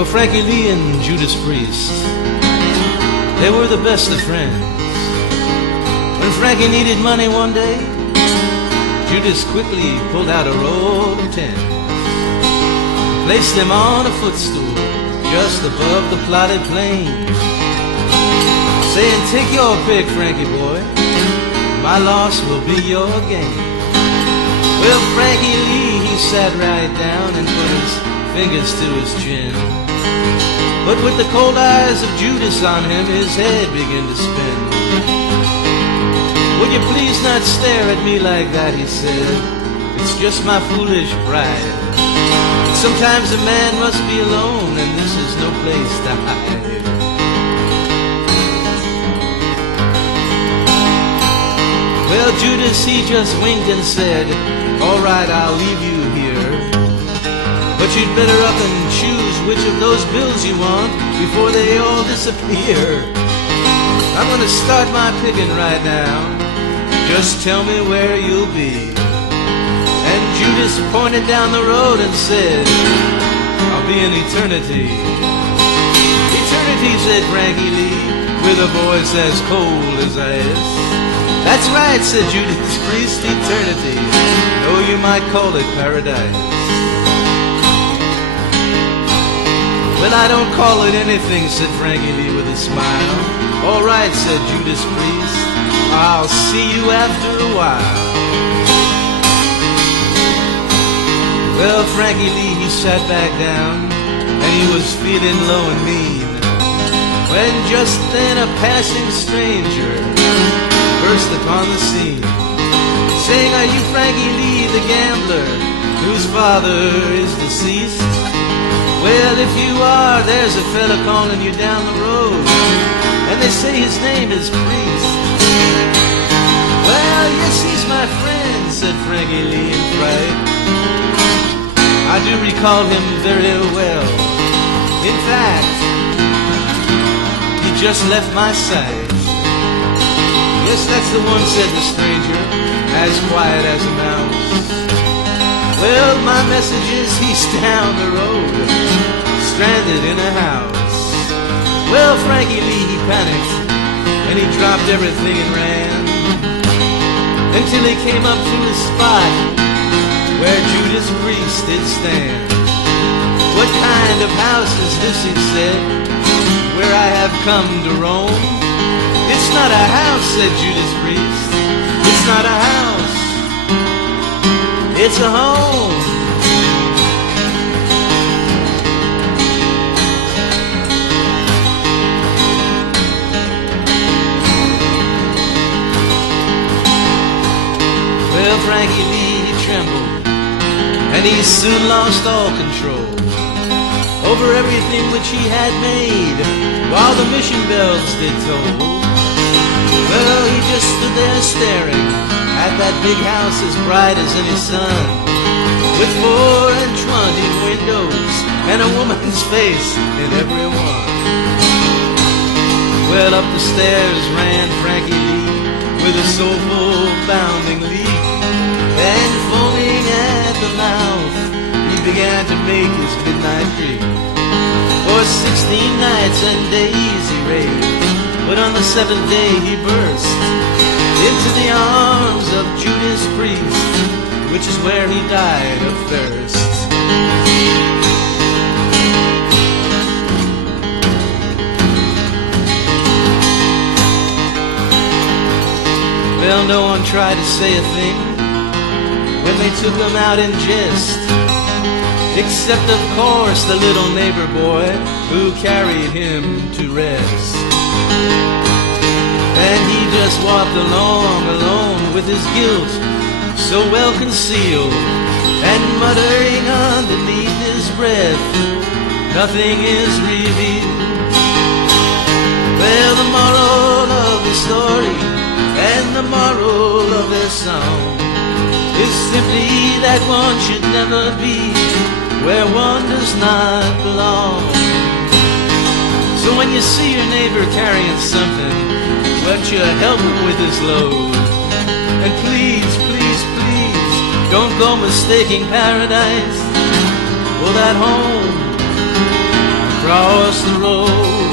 Well, Frankie Lee and Judas Priest, they were the best of friends. When Frankie needed money one day, Judas quickly pulled out a roll of ten, placed them on a footstool just above the plotted plain, saying, "Take your pick, Frankie boy, my loss will be your gain." Well, Frankie Lee, he sat right down and put his fingers to his chin, but with the cold eyes of Judas on him, his head began to spin. "Would you please not stare at me like that," he said, "it's just my foolish pride. Sometimes a man must be alone, and this is no place to hide." Well, Judas, he just winked and said, "All right, I'll leave you here, but you'd better up and choose which of those bills you want before they all disappear. I'm gonna start my picking right now. Just tell me where you'll be." And Judas pointed down the road and said, "I'll be in eternity." "Eternity," said Frankie Lee, with a voice as cold as ice. "That's right," said Judas Priest, "eternity. Though you might call it paradise." "Well, I don't call it anything," said Frankie Lee with a smile. "All right," said Judas Priest, "I'll see you after a while." Well, Frankie Lee, he sat back down, and he was feeling low and mean, when just then a passing stranger burst upon the scene, saying, "Are you Frankie Lee, the gambler, whose father is deceased?" "Well, if you are, there's a fella calling you down the road, and they say his name is Priest." "Well, yes, he's my friend," said Frankie Lee in fright. "I do recall him very well. In fact, he just left my sight." "Yes, that's the one," said the stranger, as quiet as a mouse. "Well, my message is he's down the road, stranded in a house." Well, Frankie Lee, he panicked, and he dropped everything and ran, until he came up to a spot where Judas Priest did stand. "What kind of house is this," he said, "where I have come to roam?" "It's not a house," said Judas Priest. "It's not a house. It's a home." Well, Frankie Lee, he trembled, and he soon lost all control over everything which he had made, while the mission bells did toll. Well, he just stood there staring at that big house as bright as any sun, with 24 windows and a woman's face in every one. Well, up the stairs ran Frankie Lee with a soulful bounding leap, and foaming at the mouth, he began to make his midnight creep. For 16 nights and days he raved, but on the 7th day he burst into the arms of Judas Priest, which is where he died of thirst. Well, no one tried to say a thing when they took him out in jest, except of course the little neighbor boy who carried him to rest. And he just walked along alone with his guilt so well concealed, and muttering underneath his breath, "Nothing is revealed." Well, the moral of the story and the moral of their song is simply that one should never be where one does not belong. So when you see your neighbor carrying something, won't you help him with his load? And please, please, please, don't go mistaking paradise for that home across the road.